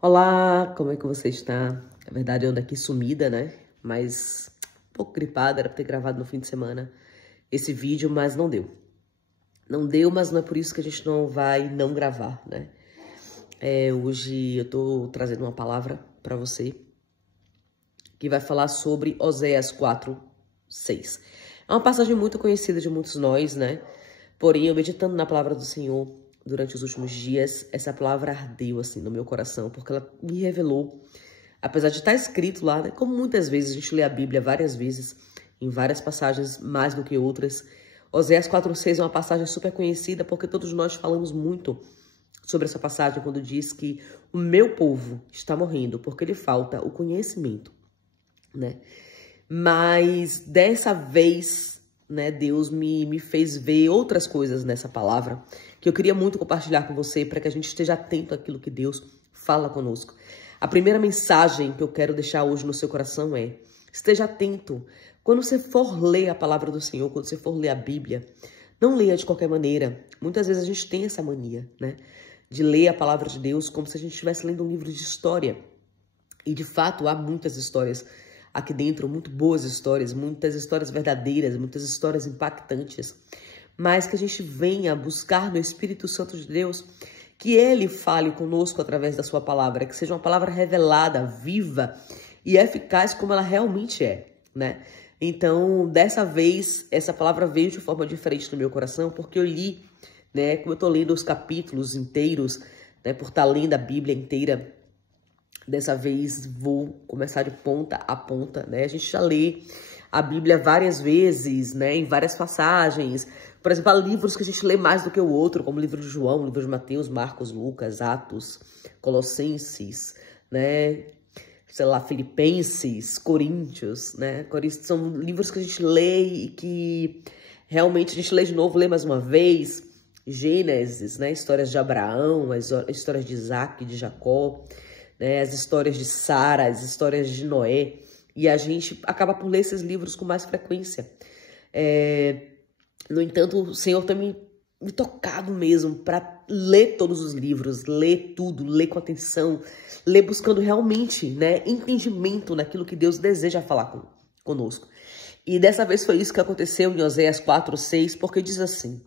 Olá, como é que você está? Na verdade, eu ando aqui sumida, né? Mas um pouco gripada, era pra ter gravado no fim de semana esse vídeo, mas não deu. Não deu, mas não é por isso que a gente não vai não gravar, né? Hoje eu tô trazendo uma palavra pra você que vai falar sobre Oséias 4:6. É uma passagem muito conhecida de muitos nós, né? Porém, eu meditando na palavra do Senhor durante os últimos dias, essa palavra ardeu assim no meu coração, porque ela me revelou, apesar de estar escrito lá, né? Como muitas vezes a gente lê a Bíblia várias vezes, em várias passagens mais do que outras. Oséias 4:6 é uma passagem super conhecida porque todos nós falamos muito sobre essa passagem quando diz que o meu povo está morrendo porque lhe falta o conhecimento, né? Mas dessa vez, né, Deus me fez ver outras coisas nessa palavra que eu queria muito compartilhar com você para que a gente esteja atento àquilo que Deus fala conosco. A primeira mensagem que eu quero deixar hoje no seu coração é: esteja atento. Quando você for ler a palavra do Senhor, quando você for ler a Bíblia, não leia de qualquer maneira. Muitas vezes a gente tem essa mania, né, de ler a palavra de Deus como se a gente estivesse lendo um livro de história. E de fato há muitas histórias aqui dentro, muito boas histórias, muitas histórias verdadeiras, muitas histórias impactantes, mas que a gente venha buscar no Espírito Santo de Deus, que Ele fale conosco através da sua palavra, que seja uma palavra revelada, viva e eficaz como ela realmente é, né? Então, dessa vez, essa palavra veio de forma diferente no meu coração, porque eu li, né, como eu tô lendo os capítulos inteiros, né, por estar lendo a Bíblia inteira. Dessa vez vou começar de ponta a ponta, né? A gente já lê a Bíblia várias vezes, né? Em várias passagens. Por exemplo, há livros que a gente lê mais do que o outro, como o livro de João, o livro de Mateus, Marcos, Lucas, Atos, Colossenses, né? Sei lá, Filipenses, Coríntios, né? São livros que a gente lê e que realmente a gente lê de novo, lê mais uma vez. Gênesis, né? Histórias de Abraão, as histórias de Isaac, de Jacó, né, as histórias de Sara, as histórias de Noé, e a gente acaba por ler esses livros com mais frequência. No entanto, o Senhor tem me tocado mesmo para ler todos os livros, ler tudo, ler com atenção, ler buscando realmente, né, entendimento naquilo que Deus deseja falar conosco. E dessa vez foi isso que aconteceu em Oséias 4:6, porque diz assim: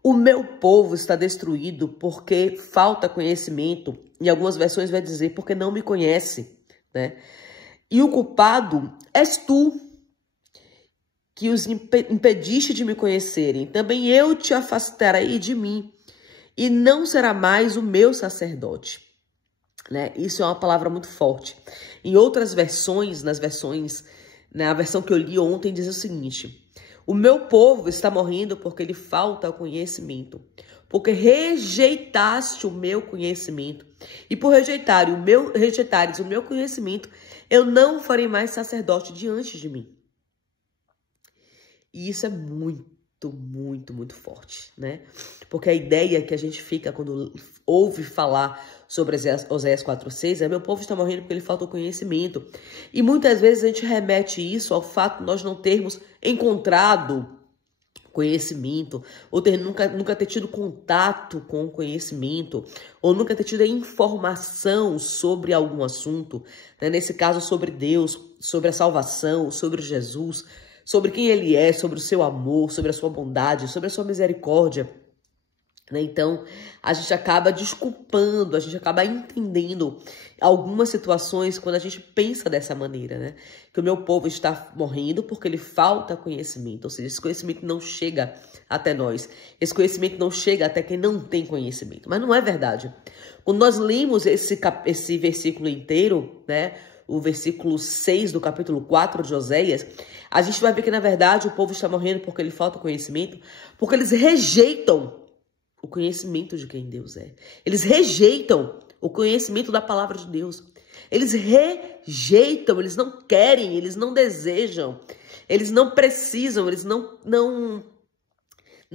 o meu povo está destruído porque falta conhecimento. Em algumas versões vai dizer porque não me conhece, né? E o culpado és tu, que os impediste de me conhecerem. Também eu te afastarei de mim, e não será mais o meu sacerdote, né? Isso é uma palavra muito forte. Em outras versões, na versão que eu li ontem, diz o seguinte: o meu povo está morrendo porque lhe falta o conhecimento, porque rejeitaste o meu conhecimento. E por rejeitares o meu conhecimento, eu não farei mais sacerdote diante de mim. E isso é muito, muito, muito forte, né? Porque a ideia que a gente fica quando ouve falar sobre Oséias 4:6 é: meu povo está morrendo porque lhe falta o conhecimento. E muitas vezes a gente remete isso ao fato de nós não termos encontrado conhecimento, ou nunca ter tido contato com o conhecimento, ou nunca ter tido informação sobre algum assunto, né? Nesse caso, sobre Deus, sobre a salvação, sobre Jesus, sobre quem Ele é, sobre o seu amor, sobre a sua bondade, sobre a sua misericórdia, né? Então, a gente acaba desculpando, a gente acaba entendendo algumas situações quando a gente pensa dessa maneira, né? Que o meu povo está morrendo porque lhe falta conhecimento, ou seja, esse conhecimento não chega até nós, esse conhecimento não chega até quem não tem conhecimento. Mas não é verdade. Quando nós lemos esse versículo inteiro, né? O versículo 6 do capítulo 4 de Oséias, a gente vai ver que, na verdade, o povo está morrendo porque lhe falta conhecimento, porque eles rejeitam o conhecimento de quem Deus é. Eles rejeitam o conhecimento da palavra de Deus. Eles rejeitam, eles não querem, eles não desejam, eles não precisam, eles não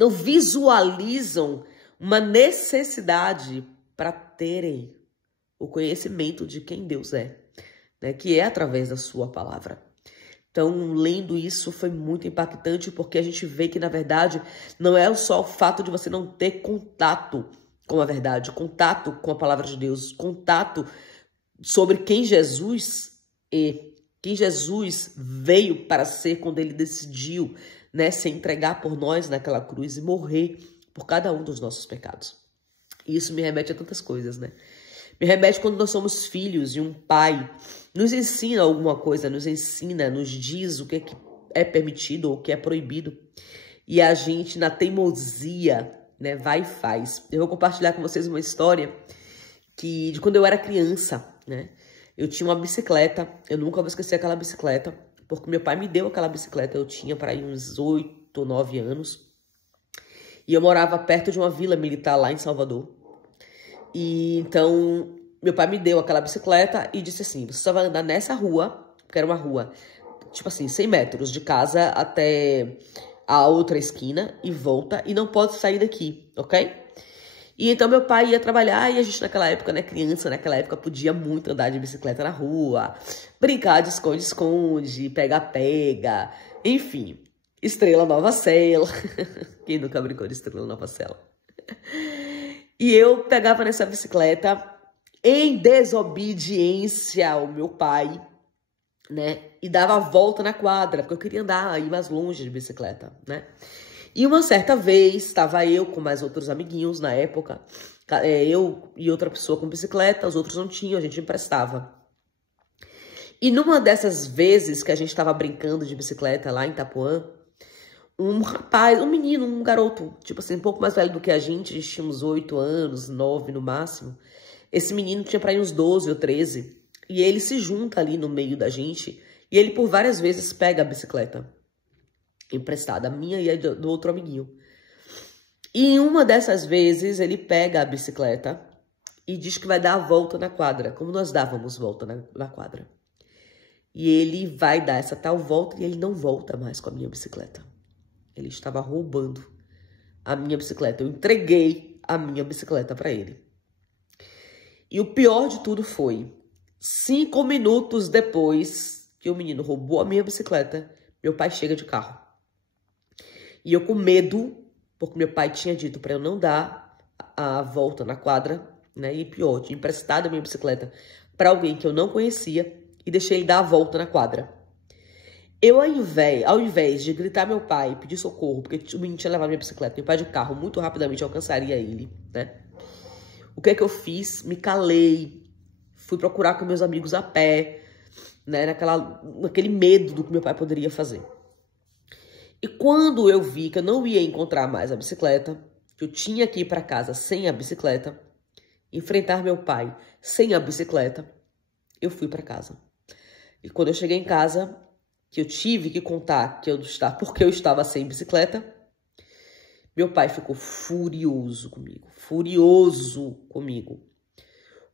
visualizam uma necessidade para terem o conhecimento de quem Deus é, né? Que é através da sua palavra. Então, lendo isso foi muito impactante, porque a gente vê que, na verdade, não é só o fato de você não ter contato com a verdade, contato com a palavra de Deus, contato sobre quem Jesus é, quem Jesus veio para ser quando ele decidiu, né, se entregar por nós naquela cruz e morrer por cada um dos nossos pecados. E isso me remete a tantas coisas, né? Me remete quando nós somos filhos e um pai nos ensina alguma coisa, nos ensina, nos diz o que é permitido ou o que é proibido. E a gente, na teimosia, né, vai e faz. Eu vou compartilhar com vocês uma história de quando eu era criança, né? Eu tinha uma bicicleta, eu nunca vou esquecer aquela bicicleta, porque meu pai me deu aquela bicicleta, eu tinha para aí uns 8 ou 9 anos. E eu morava perto de uma vila militar lá em Salvador. E então, meu pai me deu aquela bicicleta e disse assim, você só vai andar nessa rua, porque era uma rua, tipo assim, 100 metros de casa até a outra esquina e volta, e não pode sair daqui, ok? E então meu pai ia trabalhar e a gente naquela época, né, criança, naquela época podia muito andar de bicicleta na rua, brincar de esconde-esconde, pega-pega, enfim, Estrela Nova Sela. Quem nunca brincou de Estrela Nova Sela? E eu pegava nessa bicicleta em desobediência ao meu pai, né, e dava a volta na quadra, porque eu queria andar aí mais longe de bicicleta, né? E uma certa vez, estava eu com mais outros amiguinhos na época, eu e outra pessoa com bicicleta, os outros não tinham, a gente emprestava. E numa dessas vezes que a gente estava brincando de bicicleta lá em Itapuã, um rapaz, um menino, um garoto, tipo assim, um pouco mais velho do que a gente tinha uns 8 anos, 9 no máximo. Esse menino tinha para aí uns 12 ou 13, e ele se junta ali no meio da gente, e ele por várias vezes pega a bicicleta emprestada, a minha e a do outro amiguinho. E em uma dessas vezes, ele pega a bicicleta e diz que vai dar a volta na quadra, como nós dávamos volta na quadra. E ele vai dar essa tal volta e ele não volta mais com a minha bicicleta. Ele estava roubando a minha bicicleta. Eu entreguei a minha bicicleta para ele. E o pior de tudo foi, 5 minutos depois que o menino roubou a minha bicicleta, meu pai chega de carro. E eu com medo, porque meu pai tinha dito para eu não dar a volta na quadra, né? E pior, tinha emprestado a minha bicicleta para alguém que eu não conhecia e deixei ele dar a volta na quadra. Eu, ao invés de gritar meu pai, pedir socorro, porque o menino tinha levado minha bicicleta, meu pai de carro muito rapidamente alcançaria ele, né? O que é que eu fiz? Me calei, fui procurar com meus amigos a pé, né? Naquele medo do que meu pai poderia fazer. E quando eu vi que eu não ia encontrar mais a bicicleta, que eu tinha que ir para casa sem a bicicleta, enfrentar meu pai sem a bicicleta, eu fui para casa. E quando eu cheguei em casa, que eu tive que contar porque eu estava sem bicicleta, meu pai ficou furioso comigo,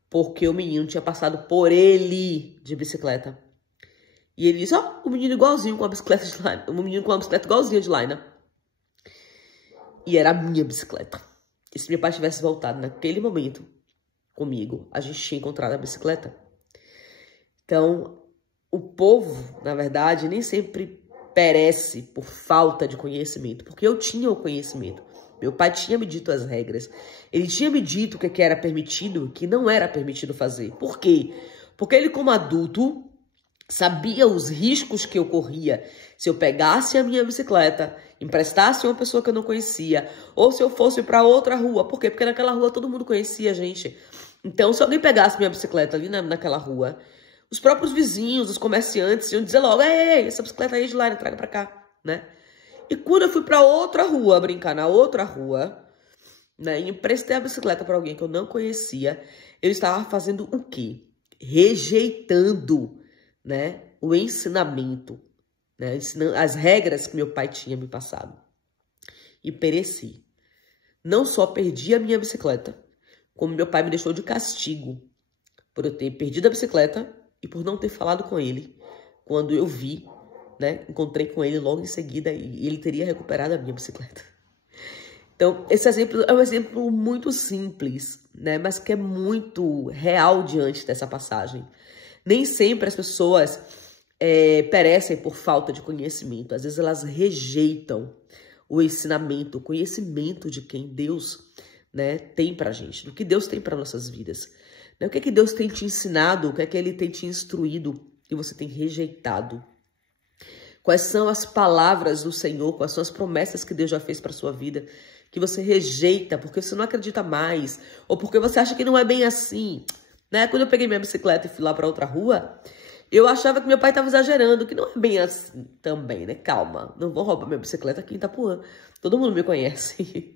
porque o menino tinha passado por ele de bicicleta. E ele disse, ó, o menino igualzinho com a bicicleta de Laina. O menino com a bicicleta igualzinha de Laina. E era a minha bicicleta. E se meu pai tivesse voltado naquele momento comigo, a gente tinha encontrado a bicicleta. Então, o povo, na verdade, nem sempre perece por falta de conhecimento. Porque eu tinha o conhecimento. Meu pai tinha me dito as regras. Ele tinha me dito o que era permitido e o que não era permitido fazer. Por quê? Porque ele, como adulto, sabia os riscos que eu corria se eu pegasse a minha bicicleta, emprestasse a uma pessoa que eu não conhecia, ou se eu fosse para outra rua. Por quê? Porque naquela rua todo mundo conhecia a gente. Então, se alguém pegasse minha bicicleta ali naquela rua, os próprios vizinhos, os comerciantes iam dizer logo, ei, essa bicicleta aí é de lá, traga para cá, né? E quando eu fui para outra rua, brincar na outra rua, né, e emprestei a bicicleta para alguém que eu não conhecia, eu estava fazendo o quê? Rejeitando, né, o ensinamento, né, as regras que meu pai tinha me passado. E pereci. Não só perdi a minha bicicleta, como meu pai me deixou de castigo por eu ter perdido a bicicleta e por não ter falado com ele quando eu vi, né, encontrei com ele logo em seguida e ele teria recuperado a minha bicicleta. Então, esse exemplo é um exemplo muito simples, né, mas que é muito real diante dessa passagem. Nem sempre as pessoas perecem por falta de conhecimento. Às vezes elas rejeitam o ensinamento, o conhecimento de quem Deus, né, tem pra gente, do que Deus tem para nossas vidas. Né? O que é que Deus tem te ensinado, o que é que Ele tem te instruído e você tem rejeitado? Quais são as palavras do Senhor, quais são as promessas que Deus já fez para sua vida, que você rejeita porque você não acredita mais, ou porque você acha que não é bem assim, né? Quando eu peguei minha bicicleta e fui lá para outra rua, eu achava que meu pai estava exagerando, que não é bem assim também, né? Calma, não vou roubar minha bicicleta aqui em Itapuã, todo mundo me conhece.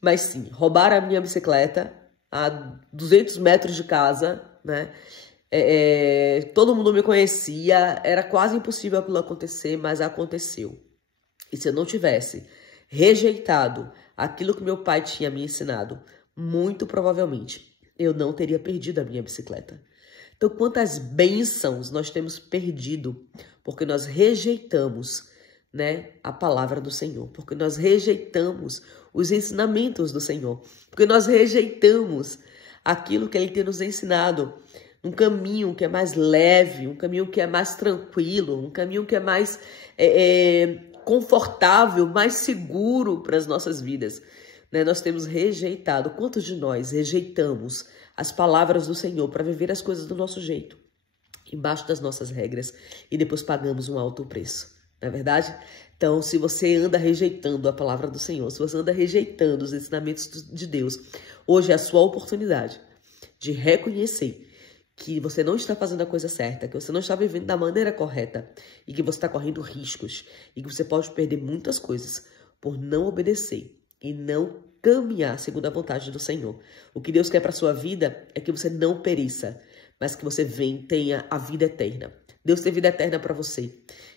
Mas sim, roubaram a minha bicicleta a 200 metros de casa, né? Todo mundo me conhecia, era quase impossível aquilo acontecer, mas aconteceu. E se eu não tivesse rejeitado aquilo que meu pai tinha me ensinado, muito provavelmente eu não teria perdido a minha bicicleta. Então, quantas bênçãos nós temos perdido porque nós rejeitamos, né, a palavra do Senhor, porque nós rejeitamos os ensinamentos do Senhor, porque nós rejeitamos aquilo que Ele tem nos ensinado. Um caminho que é mais leve, um caminho que é mais tranquilo, um caminho que é mais confortável, mais seguro para as nossas vidas. Né? Nós temos rejeitado. Quantos de nós rejeitamos as palavras do Senhor para viver as coisas do nosso jeito, embaixo das nossas regras, e depois pagamos um alto preço? Não é verdade? Então, se você anda rejeitando a palavra do Senhor, se você anda rejeitando os ensinamentos de Deus, hoje é a sua oportunidade de reconhecer que você não está fazendo a coisa certa, que você não está vivendo da maneira correta e que você está correndo riscos e que você pode perder muitas coisas por não obedecer e não caminhar segundo a vontade do Senhor. O que Deus quer para a sua vida é que você não pereça, mas que você tenha a vida eterna. Deus tem vida eterna para você.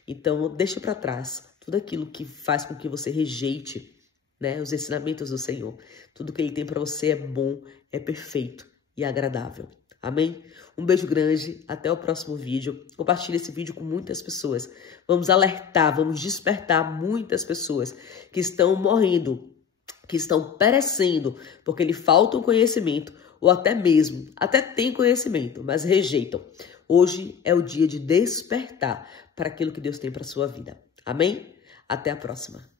Então, deixa para trás tudo aquilo que faz com que você rejeite, né, os ensinamentos do Senhor. Tudo que Ele tem para você é bom, é perfeito e agradável. Amém? Um beijo grande, até o próximo vídeo. Compartilhe esse vídeo com muitas pessoas. Vamos alertar, vamos despertar muitas pessoas que estão morrendo, que estão perecendo, porque lhe falta um conhecimento, ou até mesmo, até tem conhecimento, mas rejeitam. Hoje é o dia de despertar para aquilo que Deus tem para a sua vida. Amém? Até a próxima.